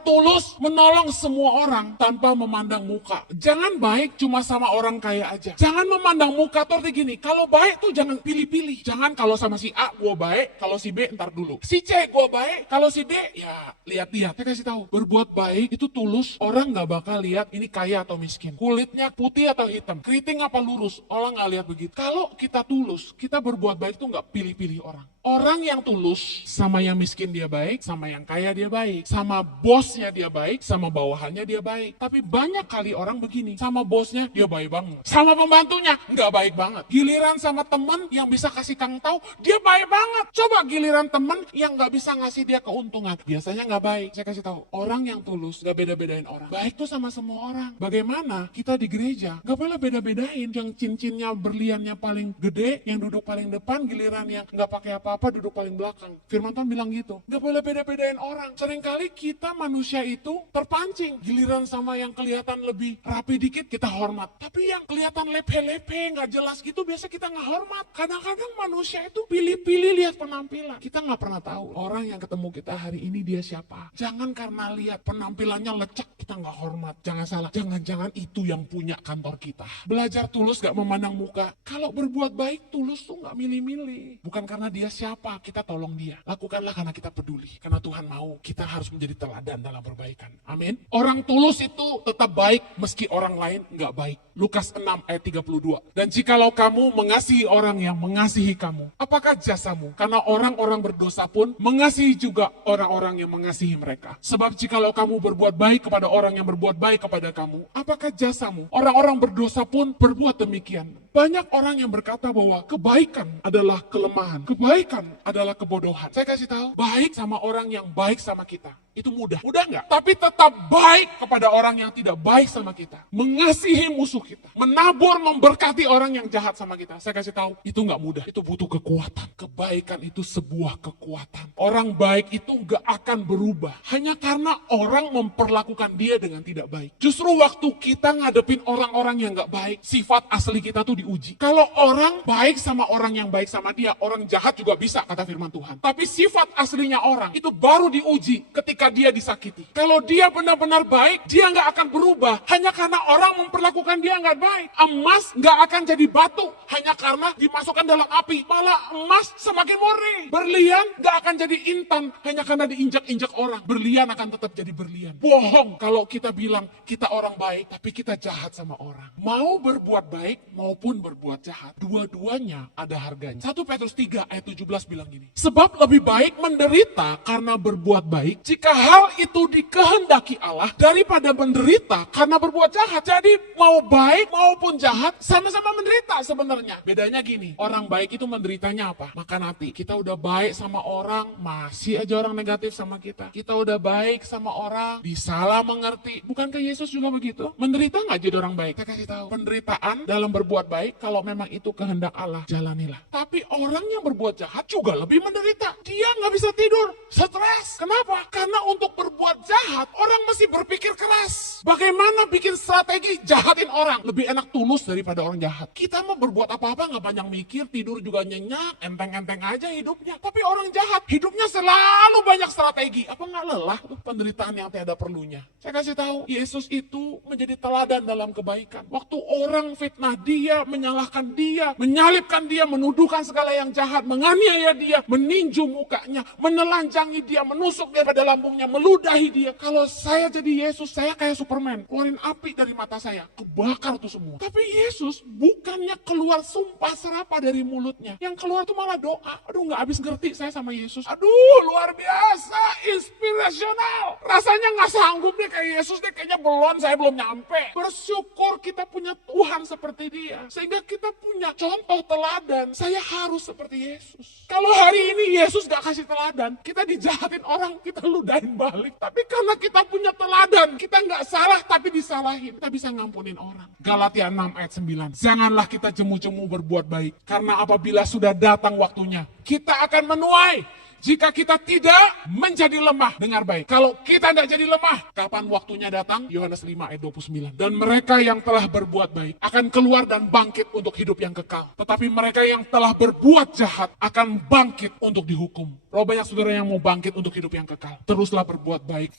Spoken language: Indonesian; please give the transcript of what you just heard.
Orang tulus menolong semua orang tanpa memandang muka. Jangan baik cuma sama orang kaya aja. Jangan memandang muka tuh arti gini, kalau baik tuh jangan pilih-pilih. Jangan kalau sama si A gue baik, kalau si B ntar dulu. Si C gue baik, kalau si D ya lihat-lihat. Saya kasih tahu, berbuat baik itu tulus, orang gak bakal lihat ini kaya atau miskin. Kulitnya putih atau hitam, keriting apa lurus, orang gak lihat begitu. Kalau kita tulus, kita berbuat baik itu gak pilih-pilih orang. Orang yang tulus, sama yang miskin dia baik, sama yang kaya dia baik, sama bosnya dia baik, sama bawahannya dia baik. Tapi banyak kali orang begini, sama bosnya dia baik banget, sama pembantunya nggak baik banget. Giliran sama teman yang bisa kasih kang tahu, dia baik banget. Coba giliran teman yang nggak bisa ngasih dia keuntungan, biasanya nggak baik. Saya kasih tahu, orang yang tulus nggak beda-bedain orang. Baik tuh sama semua orang. Bagaimana kita di gereja nggak boleh beda-bedain, yang cincinnya berliannya paling gede, yang duduk paling depan, giliran yang nggak pakai apa-apa duduk paling belakang. Firman Tuhan bilang gitu. Gak boleh beda-bedain orang. Seringkali kita manusia itu terpancing. Giliran sama yang kelihatan lebih rapi dikit, kita hormat. Tapi yang kelihatan lepe-lepe, gak jelas gitu, biasa kita gak hormat. Kadang-kadang manusia itu pilih-pilih lihat penampilan. Kita gak pernah tahu orang yang ketemu kita hari ini dia siapa. Jangan karena lihat penampilannya lecek, kita gak hormat. Jangan salah. Jangan-jangan itu yang punya kantor kita. Belajar tulus gak memandang muka. Kalau berbuat baik, tulus tuh gak milih-milih. Bukan karena dia siapa, kita tolong dia. Lakukanlah karena kita peduli. Karena Tuhan mau kita harus menjadi teladan dalam perbaikan. Amin. Orang tulus itu tetap baik meski orang lain enggak baik. Lukas 6 ayat 32. Dan jikalau kamu mengasihi orang yang mengasihi kamu, apakah jasamu? Karena orang-orang berdosa pun mengasihi juga orang-orang yang mengasihi mereka. Sebab jikalau kamu berbuat baik kepada orang yang berbuat baik kepada kamu, apakah jasamu? Orang-orang berdosa pun berbuat demikian. Banyak orang yang berkata bahwa kebaikan adalah kelemahan. Kebaikan adalah kebodohan. Saya kasih tahu, baik sama orang yang baik sama kita. Itu mudah. Mudah nggak? Tapi tetap baik kepada orang yang tidak baik sama kita. Mengasihi musuh kita. Menabur, memberkati orang yang jahat sama kita. Saya kasih tahu, itu nggak mudah. Itu butuh kekuatan. Kebaikan itu sebuah kekuatan. Orang baik itu nggak akan berubah. Hanya karena orang memperlakukan dia dengan tidak baik. Justru waktu kita ngadepin orang-orang yang nggak baik, sifat asli kita tuh diuji. Kalau orang baik sama orang yang baik sama dia, orang jahat juga bisa, kata firman Tuhan. Tapi sifat aslinya orang itu baru diuji ketika dia disakiti. Kalau dia benar-benar baik, dia nggak akan berubah hanya karena orang memperlakukan dia nggak baik. Emas nggak akan jadi batu hanya karena dimasukkan dalam api. Malah emas semakin murni. Berlian nggak akan jadi intan hanya karena diinjak-injak orang. Berlian akan tetap jadi berlian. Bohong kalau kita bilang kita orang baik tapi kita jahat sama orang. Mau berbuat baik maupun berbuat jahat, dua-duanya ada harganya. 1 Petrus 3 ayat 17 bilang gini, sebab lebih baik menderita karena berbuat baik jika hal itu dikehendaki Allah daripada menderita karena berbuat jahat. Jadi mau baik maupun jahat sama-sama menderita sebenarnya. Bedanya gini, orang baik itu menderitanya apa? Makan hati. Kita udah baik sama orang, masih aja orang negatif sama kita. Kita udah baik sama orang, disalah mengerti. Bukankah Yesus juga begitu? Menderita nggak jadi orang baik? Saya kasih tahu, penderitaan dalam berbuat baik, kalau memang itu kehendak Allah, jalanilah. Tapi orang yang berbuat jahat juga lebih menderita. Dia nggak bisa tidur, stres. Kenapa? Karena untuk berbuat jahat, orang mesti berpikir keras. Bagaimana bikin strategi jahatin orang? Lebih enak tulus daripada orang jahat. Kita mau berbuat apa-apa nggak banyak mikir, tidur juga nyenyak, enteng-enteng aja hidupnya. Tapi orang jahat, hidupnya selalu banyak strategi. Apa nggak lelah? Itu penderitaan yang tiada perlunya. Saya kasih tahu, Yesus itu menjadi teladan dalam kebaikan. Waktu orang fitnah dia, menyalahkan dia, menyalibkan dia, menuduhkan segala yang jahat, menganiaya dia, meninju mukanya, menelanjangi dia, menusuk dia pada lambungnya, meludahi dia. Kalau saya jadi Yesus, saya kayak Superman, keluarin api dari mata saya, kebakar tuh semua. Tapi Yesus bukannya keluar sumpah serapah dari mulutnya, yang keluar tuh malah doa. Aduh, nggak habis ngerti saya sama Yesus. Aduh, luar biasa, inspirasional. Rasanya nggak sanggup deh kayak Yesus deh, kayaknya belum, saya belum nyampe. Bersyukur kita punya Tuhan seperti dia, sehingga kita punya contoh teladan. Saya harus seperti Yesus. Kalau hari ini Yesus gak kasih teladan, kita dijahatin orang, kita ludahin balik. Tapi karena kita punya teladan, kita gak salah tapi disalahin, kita bisa ngampunin orang. Galatia 6 ayat 9, janganlah kita jemu-jemu berbuat baik, karena apabila sudah datang waktunya, kita akan menuai. Jika kita tidak menjadi lemah, dengar baik. Kalau kita tidak jadi lemah, kapan waktunya datang? Yohanes 5 ayat 29. Dan mereka yang telah berbuat baik akan keluar dan bangkit untuk hidup yang kekal. Tetapi mereka yang telah berbuat jahat akan bangkit untuk dihukum. Berapa banyak saudara yang mau bangkit untuk hidup yang kekal? Teruslah berbuat baik.